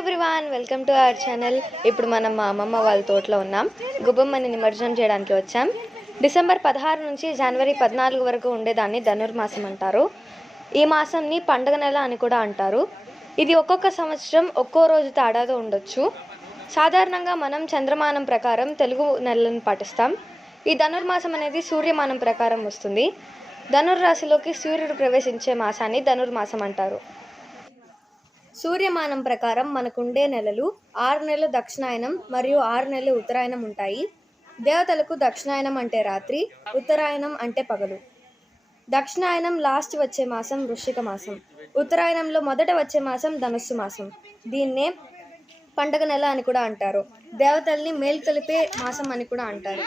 Everyone, welcome to our channel. ఇప్పుడు మనం మా అమ్మమ్మ వాళ్ళ తోటలో ఉన్నాం. గుబ్బమ్మని నిమజ్జనం చేయడానికి వచ్చాం. డిసెంబర్ 16 నుంచి జనవరి 14 వరకు ఉండేదాన్ని ధనుర్మాసం అంటారు. ఈ మాసంని పండగ నెల అని కూడా అంటారు. ఇది ఒక్కొక్క సంవత్సరం ఒక్కో రోజు తేడాగా ఉండొచ్చు. సాధారణంగా మనం చంద్రమానం ప్రకారం తెలుగు నెలలను పాటిస్తాం. ఈ ధనుర్మాసం అనేది సూర్యమానం ప్రకారం వస్తుంది. ధనుర్రాశిలోకి సూర్యుడు ప్రవేశించే మాసాన్ని ధనుర్మాసం అంటారు. సూర్యమానం ప్రకారం మనకుండే నెలలు 6 నెలలు దక్షిణాయనం మరియు 6 నెలలు ఉత్తరాయణం ఉంటాయి. దేవతలకు దక్షిణాయనం అంటే రాత్రి, ఉత్తరాయణం అంటే పగలు. దక్షిణాయనం లాస్ట్ వచ్చే మాసం వృశ్చిక మాసం, ఉత్తరాయణంలో మొదట వచ్చే మాసం ధనుస్సు మాసం. దీన్నే పండగ నెల అని కూడా అంటారు. దేవతల్ని మేల్కొలిపే మాసం అని కూడా అంటారు.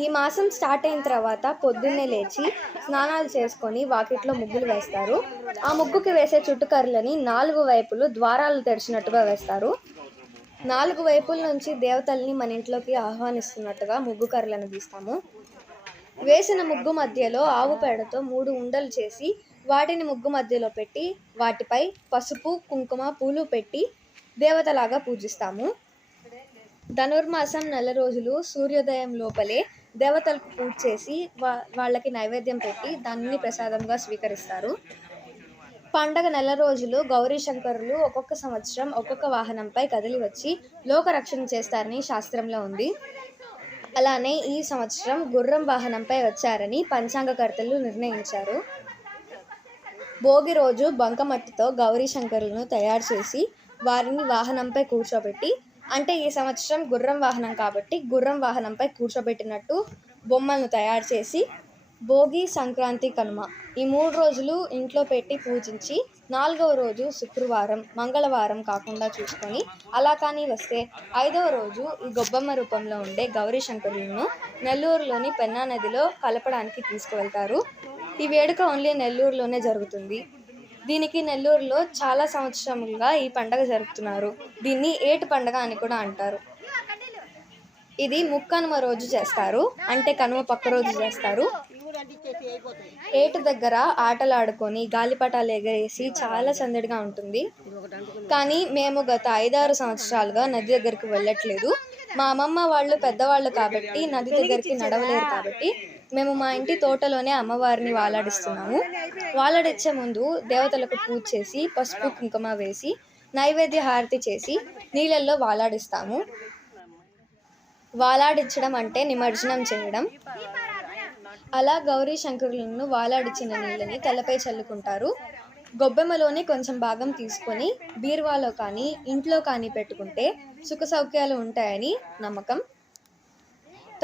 ఈ మాసం స్టార్ట్ అయిన తర్వాత పొద్దున్నే లేచి స్నానాలు చేసుకొని వాకిట్లో ముగ్గులు వేస్తారు. ఆ ముగ్గుకి వేసే చుట్టుకర్రలని 4 వైపులు ద్వారాలు తెరిచినట్టుగా వేస్తారు. 4 వైపుల నుంచి దేవతల్ని మన ఇంట్లోకి ఆహ్వానిస్తున్నట్టుగా ముగ్గు కర్రలను గీస్తాము. వేసిన ముగ్గు మధ్యలో ఆవు పేడతో 3 ఉండలు చేసి వాటిని ముగ్గు మధ్యలో పెట్టి వాటిపై పసుపు, కుంకుమ, పూలు పెట్టి దేవతలాగా పూజిస్తాము. ధనుర్మాసం నెల రోజులు సూర్యోదయం లోపలే దేవతలకు పూజ చేసి వాళ్ళకి నైవేద్యం పెట్టి దానిని ప్రసాదంగా స్వీకరిస్తారు. పండగ నెల రోజులు గౌరీ శంకరులు ఒక్కొక్క సంవత్సరం ఒక్కొక్క వాహనంపై కదిలి వచ్చి లోకరక్షణ చేస్తారని శాస్త్రంలో ఉంది. అలానే ఈ సంవత్సరం గుర్రం వాహనంపై వచ్చారని పంచాంగకర్తలు నిర్ణయించారు. భోగి రోజు బంకమట్టితో గౌరీ శంకరులను తయారు చేసి వారిని వాహనంపై కూర్చోబెట్టి, అంటే ఈ సంవత్సరం గుర్రం వాహనం కాబట్టి గుర్రం వాహనంపై కూర్చోబెట్టినట్టు బొమ్మలను తయారు చేసి భోగి, సంక్రాంతి, కనుమ ఈ 3 రోజులు ఇంట్లో పెట్టి పూజించి 4వ రోజు శుక్రవారం, మంగళవారం కాకుండా చూసుకొని, అలా కానీ వస్తే 5వ రోజు ఈ గొబ్బమ్మ రూపంలో ఉండే గౌరీ శంకరులను నెల్లూరులోని పెన్నా నదిలో కలపడానికి తీసుకువెళ్తారు. ఈ వేడుక ఓన్లీ నెల్లూరులోనే జరుగుతుంది. దీనికి నెల్లూరులో చాలా సంవత్సరములుగా ఈ పండగ జరుపుతున్నారు. దీన్ని ఏటు పండగ అని కూడా అంటారు. ఇది ముక్కనుమ రోజు చేస్తారు, అంటే కనుమ పక్క రోజు చేస్తారు. ఏటు దగ్గర ఆటలాడుకొని గాలిపటాలు ఎగరేసి చాలా సందడిగా ఉంటుంది. కానీ మేము గత 5-6 సంవత్సరాలుగా నది దగ్గరికి వెళ్ళట్లేదు. మా అమ్మమ్మ వాళ్ళు పెద్దవాళ్ళు కాబట్టి నది దగ్గరికి నడవలేరు కాబట్టి మేము మా ఇంటి తోటలోనే అమ్మవారిని వాలాడిస్తున్నాము. వాలాడిచ్చే ముందు దేవతలకు పూజ చేసి పసుపు, కుంకుమ వేసి నైవేద్య హారతి చేసి నీళ్ళల్లో వాలాడిస్తాము. వాలాడించడం అంటే నిమజ్జనం చేయడం. అలా గౌరీ శంకరులను వాలాడిచ్చిన నీళ్ళని తలపై చల్లుకుంటారు. గొబ్బెమ్మలోని కొంచెం భాగం తీసుకొని బీరువాలో కానీ ఇంట్లో కానీ పెట్టుకుంటే సుఖ సౌఖ్యాలు ఉంటాయని నమ్మకం.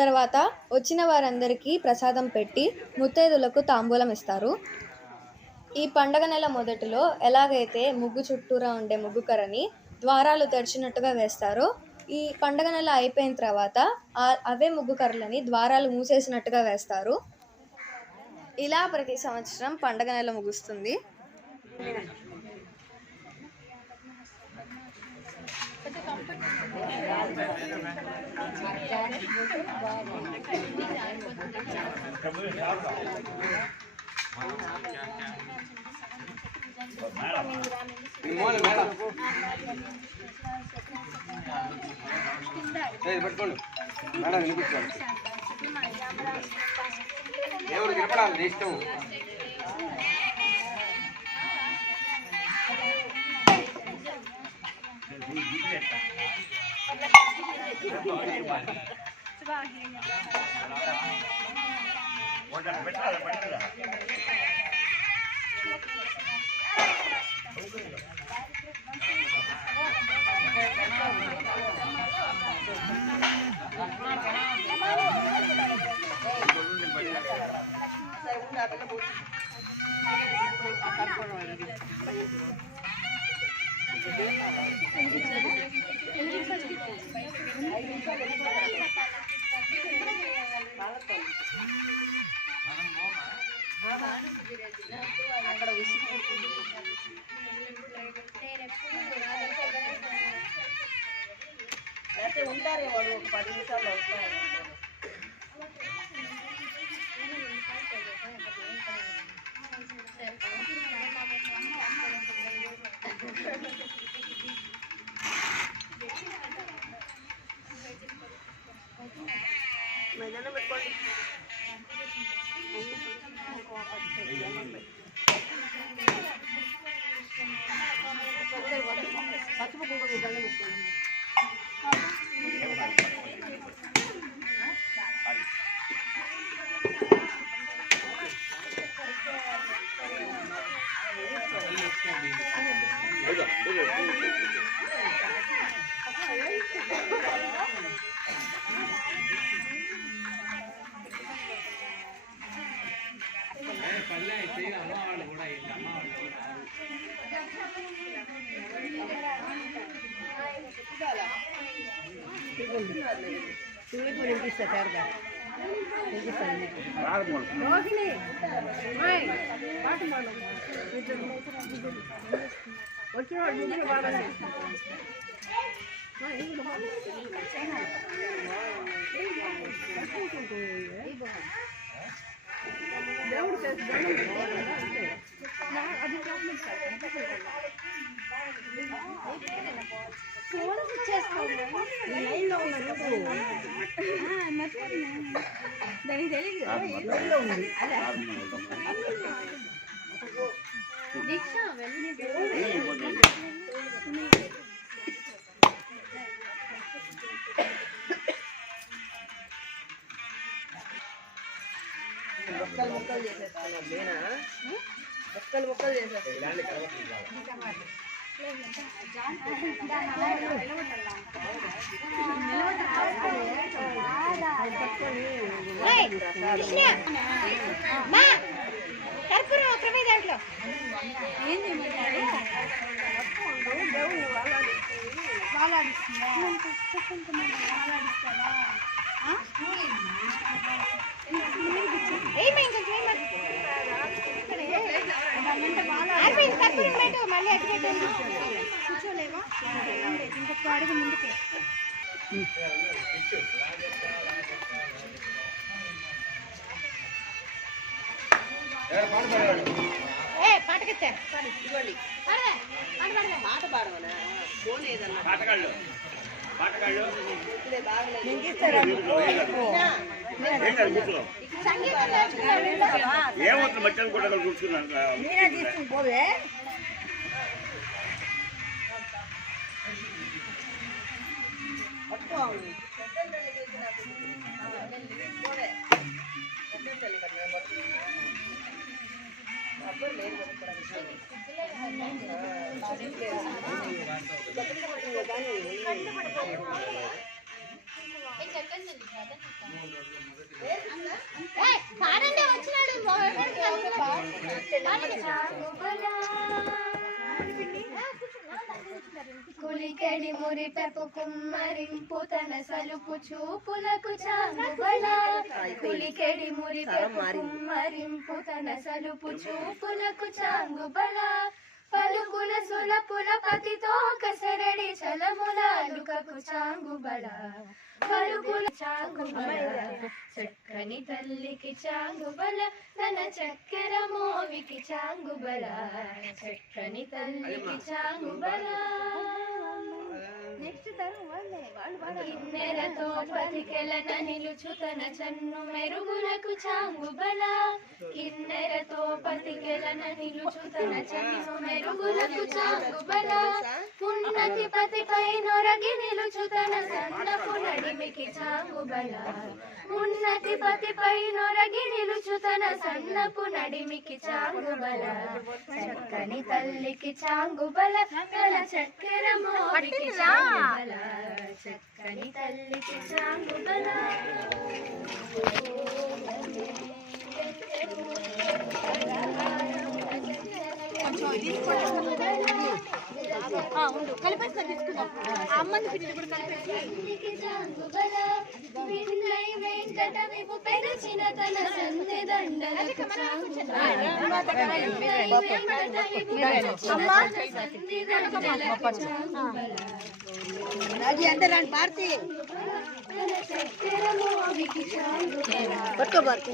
తర్వాత వచ్చిన వారందరికీ ప్రసాదం పెట్టి ముత్తైదులకు తాంబూలం ఇస్తారు. ఈ పండగ నెల మొదటిలో ఎలాగైతే ముగ్గు చుట్టూరా ఉండే ముగ్గు కర్రని ద్వారాలు తెరిచినట్టుగా వేస్తారో, ఈ పండగ నెల అయిపోయిన తర్వాత అవే ముగ్గు కర్రలని ద్వారాలు మూసేసినట్టుగా వేస్తారు. ఇలా ప్రతి సంవత్సరం పండగ నెల ముగుస్తుంది. ఉంటారే వాడు ఒక 10 నిమిషాల్లో వస్తాయి. ముక్కలు చేసేస్తాను నేనా ముక్కలు చేసేస్తాను మళ్ళీ కూర్చోలేవా ఇంకొక అడుగు ముందుకే పాటకెత్తా మాట పాడవనా ఫోన్ ఏదన్నా పాటగాళ్ళు ఏమవుతుంది మధ్యాహ్నం కూడా కూర్చున్నాను పోవే కులికెడి మురిపెపు కుమ్మరింపు తన సలుపు చూపులకు చాంగుబల కులికెడి మురిపెపు కుమ్మరింపు తన సలుపు చూపులకు చాంగుబల పలుకుల సులపుల పతితో కసరడి చలములాలుకకు చాంగుబల పలుకుల చాంగుబల చక్కని తల్లికి చాంగుబల తన చక్కెర మోవికి చాంగుబల చక్కని తల్లికి చాంగుబల కిన్నెరతో పతికెలన నిలుచు తన చన్ను మెరుగులకు చాంగుబల కిన్నెరతో పతికెలన నిలుచు తన చన్ను మెరుగులకు చాంగుబల ఉన్నతి పతిపై నొరగి నిలుచు తన సన్నపు నడిమికి చాంగుబల ఉన్నతి పతిపై నొరగి నిలుచు తన సన్నపు నడిమికి చాంగుబల చక్కని తల్లికి చాంగుబల తన చక్కెర మోవికి చాంగుబల చక్కని తల్లికి చాంగుబల కలిపేస్తా తీసుకుందాం అమ్మని పిచ్చి కూడా వెంకట విపు పెరచిన తన సంధి దండలకు అందరాని భారతి పట్టుకో భారతి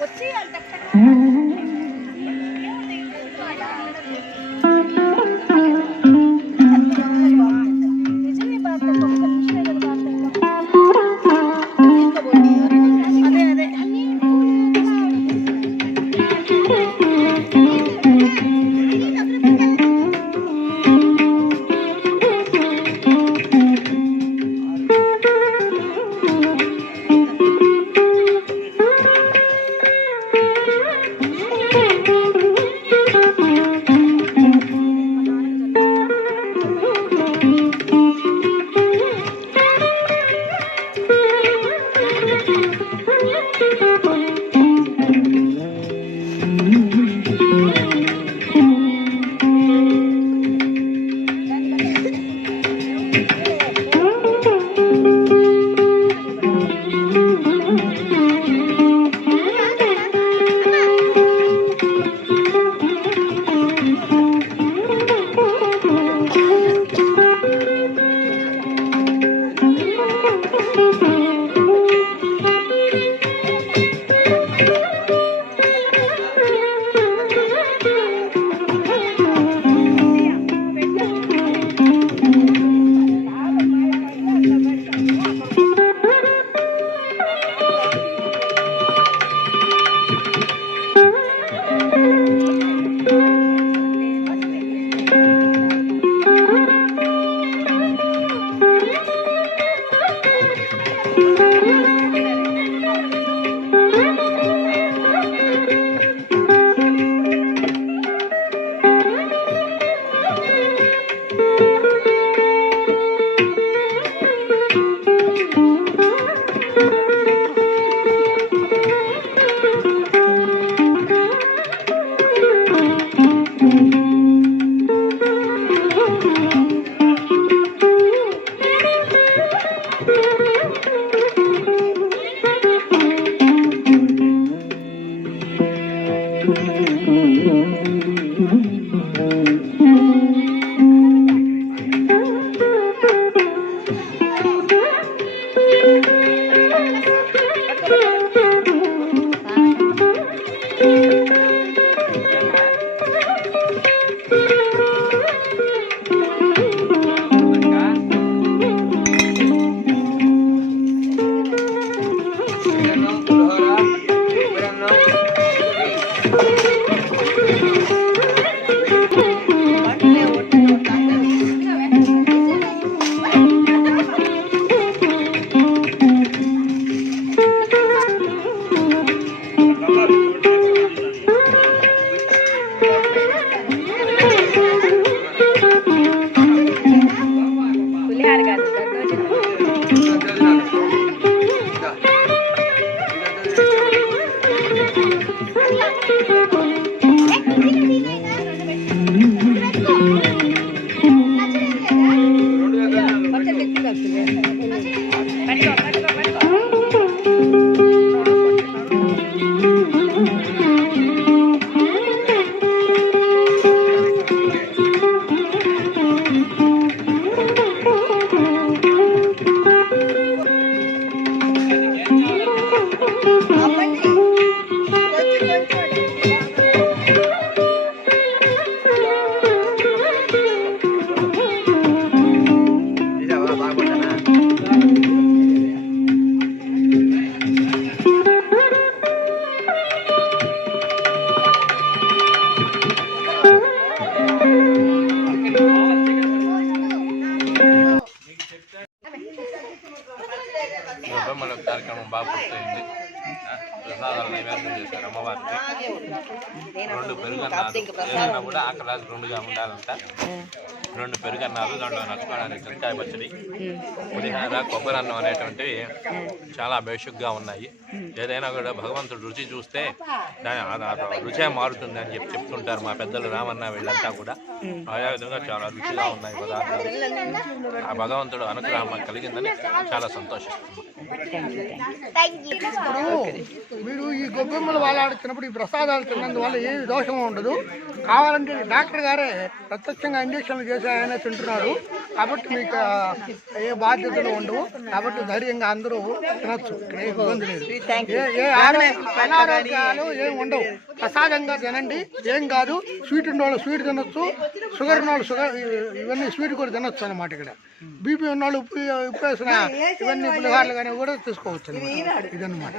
వచ్చి నిజమే భారత గొబ్బెమ్మల కార్యక్రమం బాగా పూర్తయింది. ప్రసాదాలు నైవేద్యం చేశారు అమ్మవారికి. 2 పెరుగన్నాలు కూడా ఆకలాసి 2గా ఉండాలంట. 2 పెరుగన్నాలు, దాంట్లో నచ్చుకోవడానికి టెంకాయ పచ్చడి, పులిహార, కొబ్బరి అన్నం అనేటువంటివి చాలా బేషుగ్గా ఉన్నాయి. ఏదైనా కూడా భగవంతుడు రుచి చూస్తే దాని రుచే మారుతుంది అని చెప్తుంటారు మా పెద్దలు రామన్న వీళ్ళంతా కూడా. అదేవిధంగా చాలా రుచిగా ఉన్నాయి పదార్థాలు. ఆ భగవంతుడు అనుగ్రహం మాకు కలిగిందని చాలా సంతోషిస్తున్నాం. మీరు ఈ గొబ్బెమ్మలు వాలాడుతున్నప్పుడు ఈ ప్రసాదాలు తిన్నందువల్ల ఏ దోషం ఉండదు. కావాలంటే డాక్టర్ గారే ప్రత్యక్షంగా ఇంజక్షన్లు చేసి ఆయన తింటున్నారు కాబట్టి మీకు ఏ బాధ్యతలు ఉండవు. కాబట్టి ధైర్యంగా అందరూ తినచ్చు, ఏ ఇబ్బంది లేదు. ఏ అనారోగ్యాలు ఏం ఉండవు. ప్రసాదంగా తినండి, ఏం కాదు. స్వీట్ ఉన్నవాళ్ళు స్వీట్ తినొచ్చు, షుగర్ ఉన్నవాళ్ళు షుగర్, ఇవన్నీ స్వీట్ కూడా తినొచ్చు అనమాట. ఇక్కడ బీపీ ఉన్నవాళ్ళు ఉప్పు వేసిన ఇవన్నీ పులిహార్లు కానీ కూడా తీసుకోవచ్చు అనమాట. ఇదన్నమాట.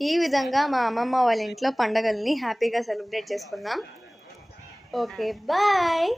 ఈ విధంగా మా అమ్మమ్మ వాళ్ళ ఇంట్లో పండగల్ని హ్యాపీగా సెలబ్రేట్ చేసుకున్నాం. Okay, bye.